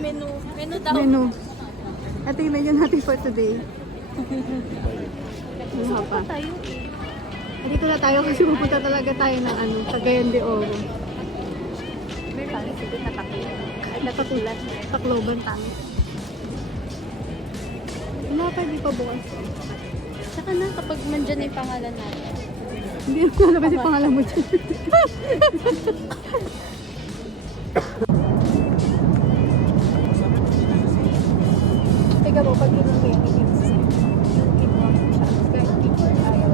Menu. Menu daw. Menu. At tingnan nyo natin for today. Ano pa? Tayo. Dito na tayo kasi pupunta talaga tayo ng Cagayan de Oro. May pala sige nakatulad. Ay, nakatulad. Tacloban tayo. Wala pa, di pa bukas. Saka na kapag nandyan yung pangalan natin. Hindi ko alam kasi pangalan mo dyan. Teka mo, pag yun mo yan, hindi mo siya. Kahit hindi ko ayaw.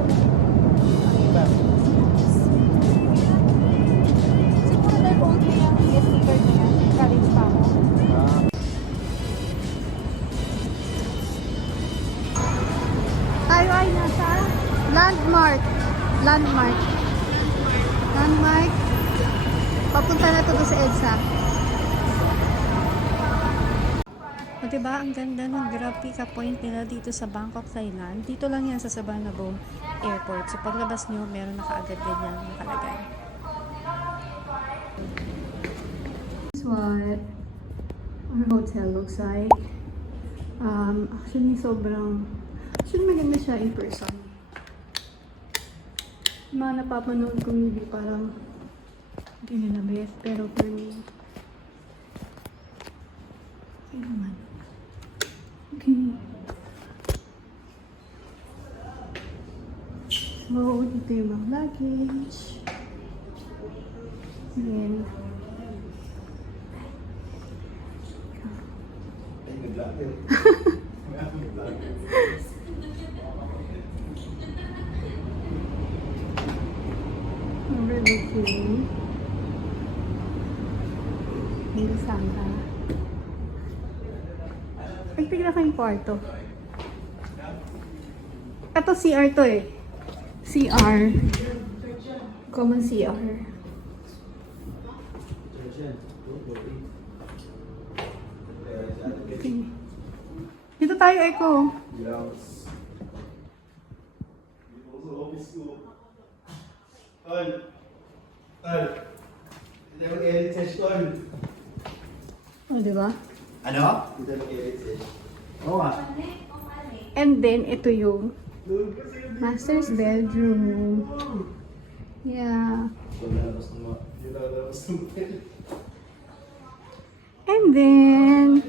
Siguro dahil kung okay yung sticker niya, college pa ako. Tayo ay nasa Landmark. Landmark. Landmark. Papunta na ito doon sa EDSA. O diba, ang ganda ng grab pick-up point nila dito sa Bangkok, Thailand. Dito lang yan sa Suvarnabhumi Airport. So paglabas nyo, meron na kaagad din yan nakalagay. This is what our hotel looks like. Actually maganda siya in person. Mga napapanood kong hindi parang hindi nila best, pero for me okay naman. Okay. So, dito yung mga luggage. Then, overlooking yung Sangha. Pagtigla kayong kwarto. Ito CR to eh. CR. Common CR. Okay. Dito tayo, Eko. Oh, diba? Ano? Oo nga. And then, ito yung master's bedroom. Yeah. And then,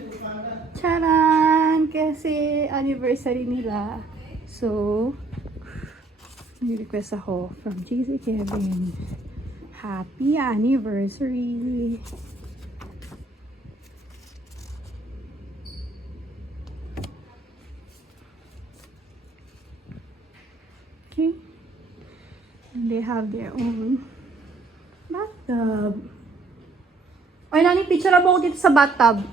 charan! Kasi anniversary nila. So, nag-request ako from JC Kevin. Happy anniversary! Okay. And they have their own bathtub. Oy, nani, picture na ako dito sa bathtub.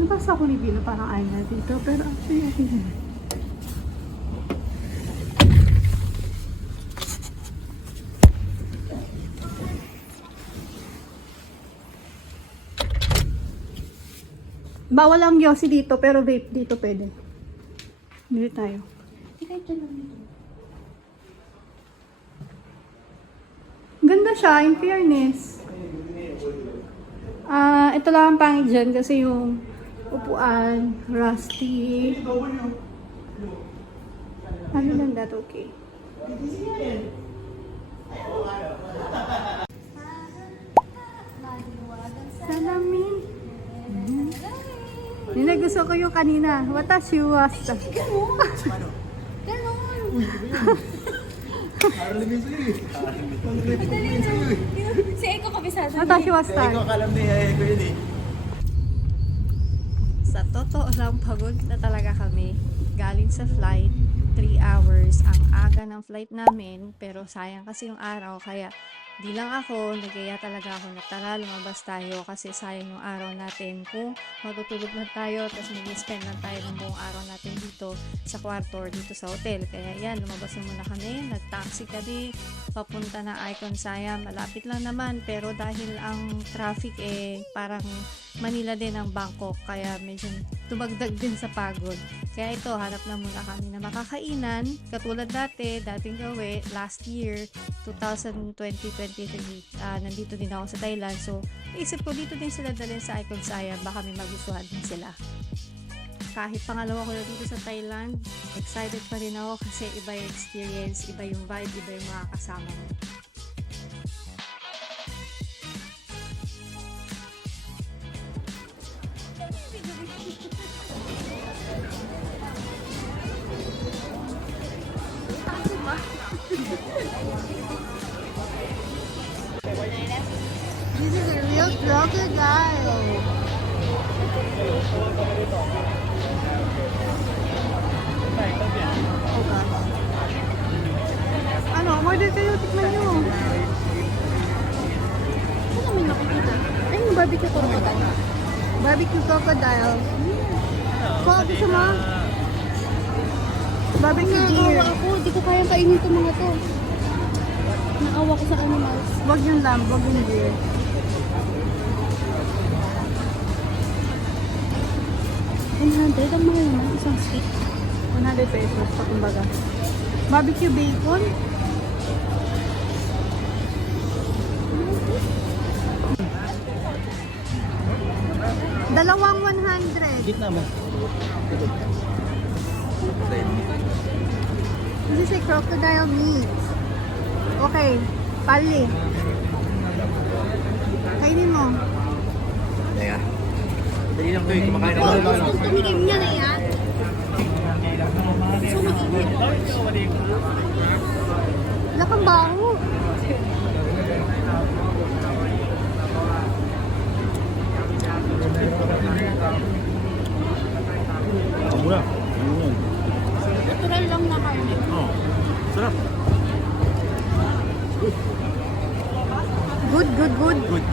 Nabasa ko ni Bilo parang ayaw na dito, pero actually okay na. Bawal ang yosi dito, pero vape dito pwede. Bili tayo. Ikaw dyan lang dito. Ganda siya, in fairness. Ito lang ang pangit dyan kasi yung upuan, rusty. Ano lang that, okay. Salamin. Yun na gusto ko yung kanina. Watashi wa sa. Ganon! Ganon! Madali na. Si Eko kabisado. Watashi wa sa. Ikaw kalam niya, ko yun eh. Sa totoo lang, pagod na talaga kami. Galing sa flight. 3 hours ang aga ng flight namin, pero sayang kasi yung araw, kaya di lang ako, nagaya talaga ako na tara, lumabas tayo kasi sayang yung araw natin kung matutulog lang tayo tapos mag-spend lang tayo ng buong araw natin dito sa kwarto or dito sa hotel. Kaya yan, lumabas na muna kami, nag-taxi kami papunta na Icon Siam. Malapit lang naman, pero dahil ang traffic parang Manila din ang Bangkok, kaya medyo tumagdag din sa pagod. Kaya ito, hanap na muna kami na makakainan katulad dating gawi last year 2023. Nandito din ako sa Thailand, so isip ko dito din sila dalhin sa Icon Siam, baka may magustuhan din sila. Kahit pangalawa ko na dito sa Thailand, excited pa rin ako kasi iba yung experience, iba yung vibe, iba yung mga kasama mo. This is a real crocodile. Ano, order kayo, tikman nyo. Ano may nakikita? Ay, yung barbecue crocodile. Barbecue crocodile. Ko, gusto mo? Barbecue deer. Naawa ako. Di ko kayang kainin itong mga to. Naawa ko sa animals. Wag yung lamb, wag yung deer. $100 ang mahal naman. Isang stick. 100 pesos, pakumbaga. Barbecue bacon. Dalawang 100. Gitna mo. This is a crocodile meat. Okay, pali. Kainin mo. Teka. Dali lang to eh. Kumakain ako. Tumikim niya na yan. So, mag-init. Wala kang baho. Ako muna. Ayun. Natural lang na karne. Oh. Sarap. Good, good, good. Good.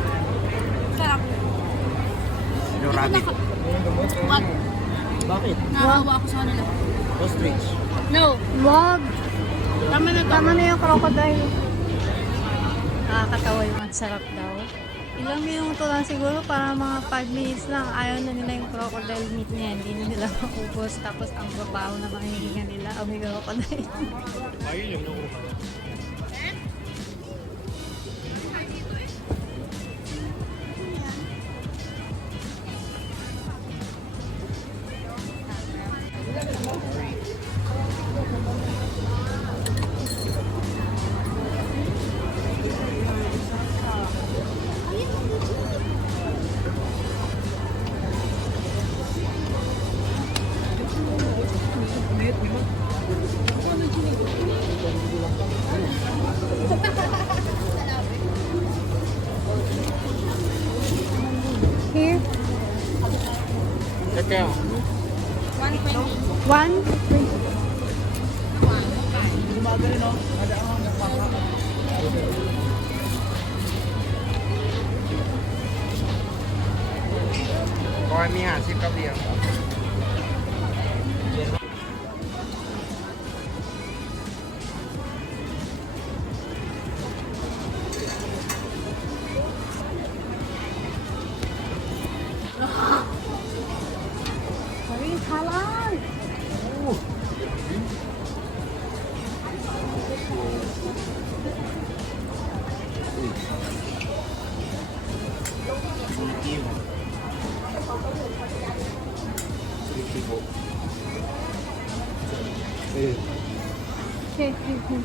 Sarap. Yung rabbit. Wag. Bakit? Nakawa ako sa kanila. Ostrich. No. Wag. Tama na yung crocodile. Nakakatawa yung ang sarap daw. Ilang minuto lang siguro, para mga 5 minutes lang. Ayaw na nila yung crocodile meat niya. Hindi na nila maubos. Tapos ang babaw na mahihinga nila, may crocodile. Ayun yung nakuha. Here, Teka. 120. one. Coi mi hả, xin cao điểm. Sorry, halal. Okay, okay.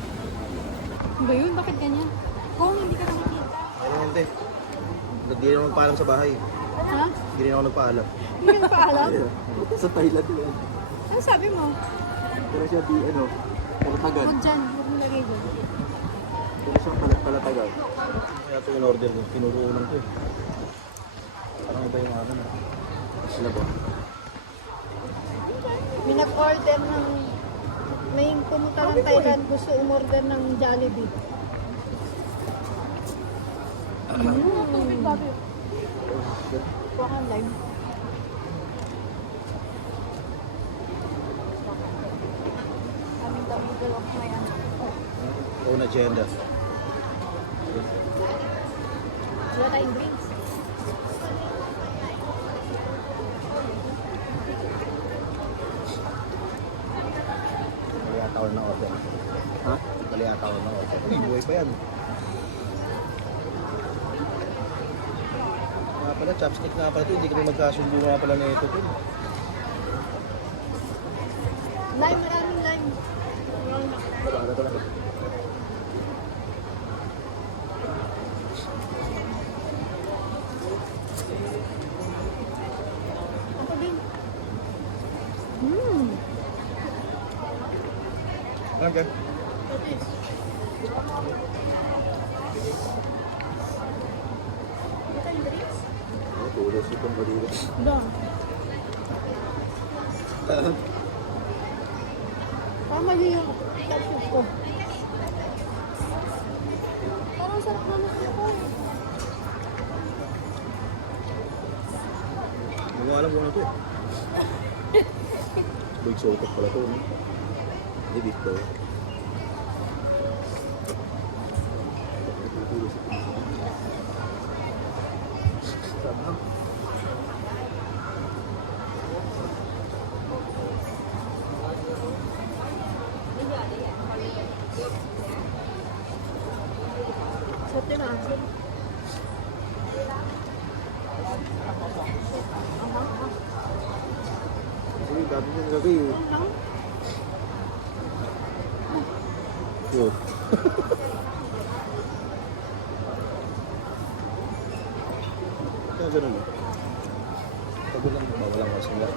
Ba yun? Bakit ganyan? Kung hindi ka nakikita. Ayun hindi. Hindi rin ako nagpaalam sa bahay. Ha? Hindi rin ako nagpaalam. Hindi ka nagpaalam? Sa Thailand yun. Ano sabi mo? Pero siya di ano, palatagan. Huwag dyan. Huwag mo lagay dyan. Pero siya palatagan. Kaya ito yung order ko. Tinuruunan ko eh. Parang iba yung ano. Sila ba? May nag-order ng may pumunta ng Thailand, gusto umorder ng Jollibee. Tubig babi. Buwakan lime. Aming dami dalawang may ano. Own agenda. Wala tayong drinks. Kaliata na order. Ha? Kaliata na order. Uy, buhay pa yan. Nga pala, chopstick nga pala ito. Hindi kami magkasundo nga pala na ito. Lime, maraming lime. Wala talaga. Ako din. Okay. Patis. Wala tayong drinks? Tulos itong baliro. Doon. Tama din yung ketchup ko. Parang sarap na nasa ko eh. Hindi ko alam kung ano ito eh. Big sotok pala ito. Hindi beef daw. Sarap. Sarap din ah. Uy, dami niya nilagay eh. Yo. Kaya ganun eh. Pag walang mawalang masaya,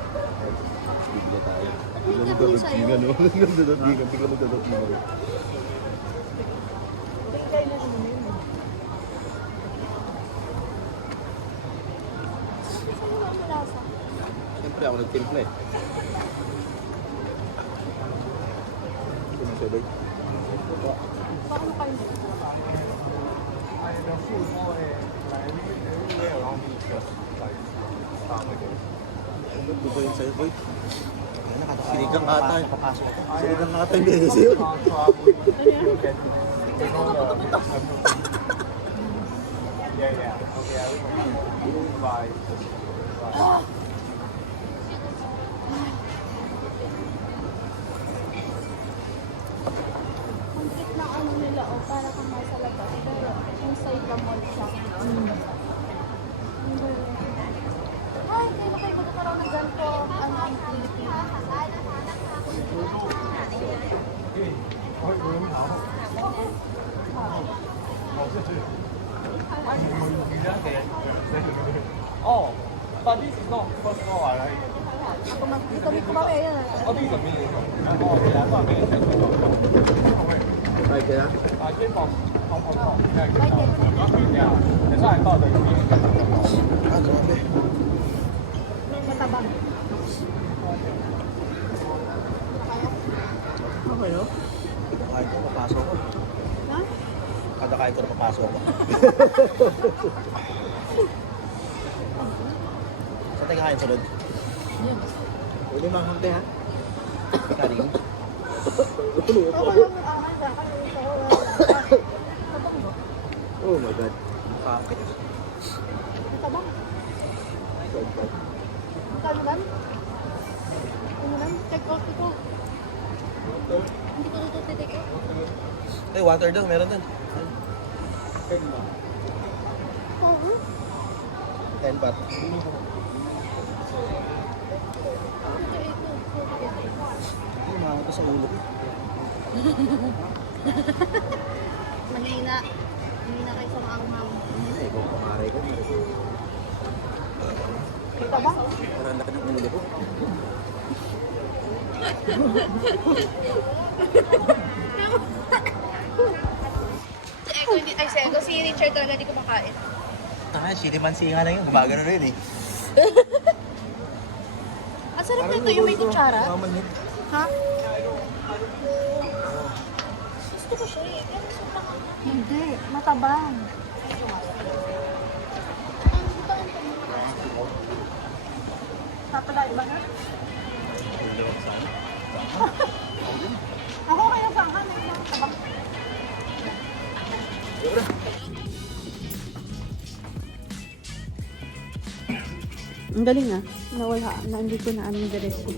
bibili tayo. Bigla magdadagdigan no? Magdadagdigan, bigla magdadagdigan. Tingkay na naman yun. Saan mo ang malasa? Siyempre ako nagtimpla eh. Ito na siya, babe. Baka makain din. Ano ba yun sa'yo, boy? Sinigang ata eh. Sinigang ata yung bigay sa'yo. Ang cute na ano nila, oh, para kang nasa labas. Pero inside the mall siya. Ay, kailan kayo magkakaroon ng ganito ano, ang Pilipinas? Oh, but this is not first floor, right? Ako dito may kumami, yan ah. Oh, this is a mini. Oh, okay, I thought mini. Ay, kaya? I came from Hong Kong. Yeah, that's why I thought the mini. Ah, grabe. Matabang. Okay, no? Kada kahit ko, papasok ko. Ha? Kada kahit ko na papasok ko. Sa tayo kain sunod? Pwede mahante ha? Karing. Ako lang ang angan sa akin. Matabang ba? Oh my god. Kapit. Matabang. Kano lang? Ano lang? Check out ko. Hindi ko ito take out. Eh, water daw, meron doon. Oo. 10 baht. Ay, mga ito sa ulo ko. Mahina. Mahina kayo sa maanghang. Ay, kung pamari ko. Kita ba? Parang laki ng ulo ko. Si Eko hindi, ay si Eko, si Richard talaga hindi kumakain. Tama, sinimansi nga lang yun. Gumagano rin eh. Ang sarap nito yung may kutsara. Mamanhit. Ha? Hindi, matabang. Papalay ba na? Ako kaya sa akin, may matabang. Ang galing ah. Nawala na hindi ko na anong diretso.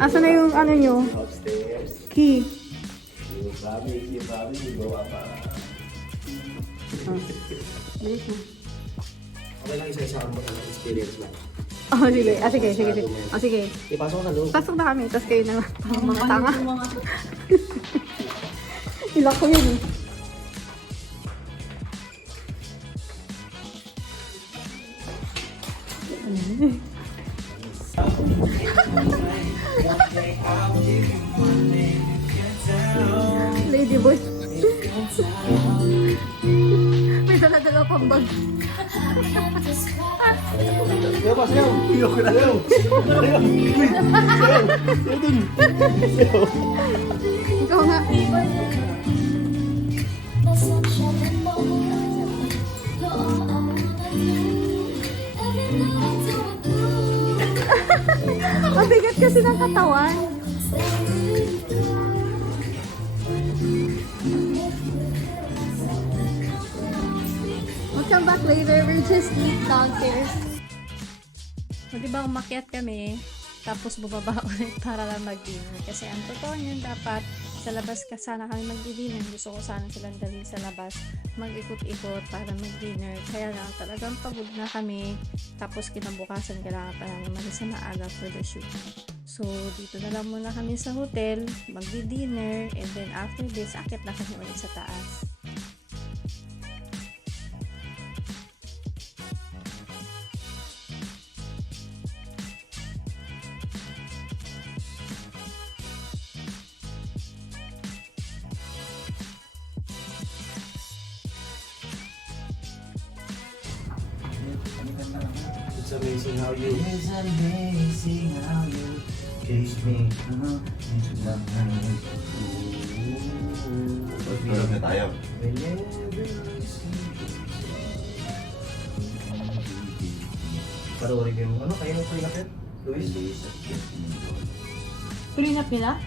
Asa na yung ano nyo? Upstairs. Key. You promise, you go up. Bilis na. Okay lang isa-isa ang experience mo. Oh, sige. Ah, sige, sige, sige. Oh, sige. Ipasok ka doon. Pasok na kami, tapos kayo na mga tanga. Ilang ko yun eh. Lady boy. May dala-dala pang bag. Sayo pa, sayo! Iyo ko na sayo! Ikaw nga. Ang bigat kasi ng katawan. We'll come back later. We'll just eat downstairs. O diba umakyat kami, tapos bubaba ulit para lang mag-dinner. Kasi ang totoo niyan, dapat sa labas ka sana kami mag-dinner. Gusto ko sana silang dalhin sa labas, mag-ikot-ikot para mag-dinner. Kaya lang talagang pagod na kami. Tapos kinabukasan kailangan pa namin mag sa maaga for the shoot. So, dito na lang muna kami sa hotel, mag-dinner, and then after this, akit na kami ulit sa taas. It's amazing how you... It's amazing how you chase me. Tulog na tayo. Whenever I see you. Parurin ko yung ano, kaya nung pre-napit? Luis? Tuloy na pila?